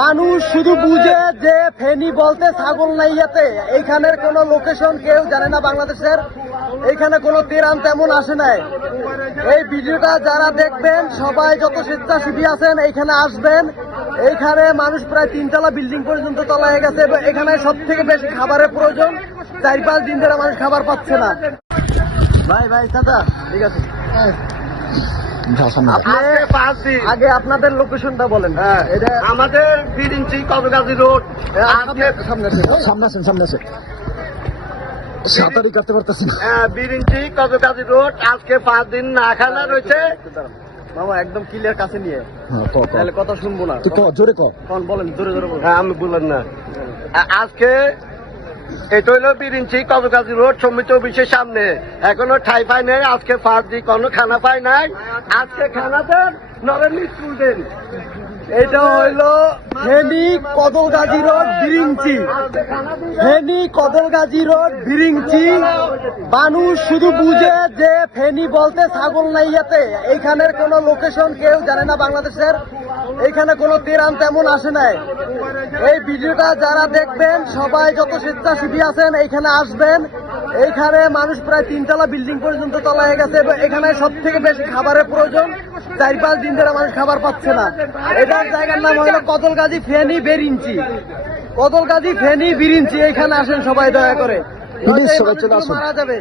মানুষ শুধু বুঝে যে ফেনি বলতে ছাগল নাই ইয়াতে এইখানের কোন লোকেশন কেউ জানে না বাংলাদেশের। এইখানে কোনো তেরান তেমন আসে নাই। এই ভিডিওটা যারা দেখবেন, সবাই যত স্বেচ্ছাসেবী আছেন, এইখানে আসবেন। এইখানে মানুষ প্রায় তিনতলা বিল্ডিং পর্যন্ত তলা হয়ে গেছে। এখানে সব থেকে বেশি খাবারের প্রয়োজন। চার পাঁচ দিন ধরে মানুষ খাবার পাচ্ছে না। ভাই ভাই দাদা ঠিক আছে। আপনি আজকে পাঁচ দিন আগে আপনাদের লোকেশনটা বলেন। হ্যাঁ, এটা আমাদের বিড ইঞ্চি কদগাজী রোড। সামনে আসেন। সামনে আসেন। সামনে আসেন সাঁতারি কাটতে পারতেছি হ্যাঁ, ইঞ্চি রোড। আজকে পাঁচ দিন না খানা রয়েছে। মামা একদম ক্লিয়ার কাছে নিয়ে। হ্যাঁ তাহলে কথা শুনব না। জোরে বলেন জোরে জোরে বলেন। হ্যাঁ আমি বললাম না। আজকে এটা হইল বিরিঞ্চি ইঞ্চি রোড সমিত অফিসের সামনে। এখনও ঠাই পাই নাই, আজকে পাঁচ দিন কোনো খানা পাই নাই। আজকে খানা দেন নরেন্দ্র স্কুল দেন। এটা হইল ফেনী কদলগাজী রোড বিরিঞ্চি ফেনী কদলগাজী রোড বিরিঞ্চি মানুষ শুধু বুঝে যে ফেনী বলতে ছাগল নাই ইয়াতে। এইখানের কোনো লোকেশন কেউ জানে না বাংলাদেশের। এইখানে কোনো তেরান তেমন আসে নাই। এই ভিডিওটা যারা দেখবেন সবাই যত স্বেচ্ছাসেবী আছেন এইখানে আসবেন। এইখানে মানুষ প্রায় তিনতলা বিল্ডিং পর্যন্ত তলা হয়ে গেছে এবং এখানে সব থেকে বেশি খাবারের প্রয়োজন। চার পাঁচ দিন ধরে মানুষ খাবার পাচ্ছে না। এটার জায়গার নাম হলো কদলগাজী ফেনী বেরিঞ্চি। কদলগাজী ফেনী বিরিঞ্চি এইখানে আসেন সবাই দয়া করে। মারা যাবে।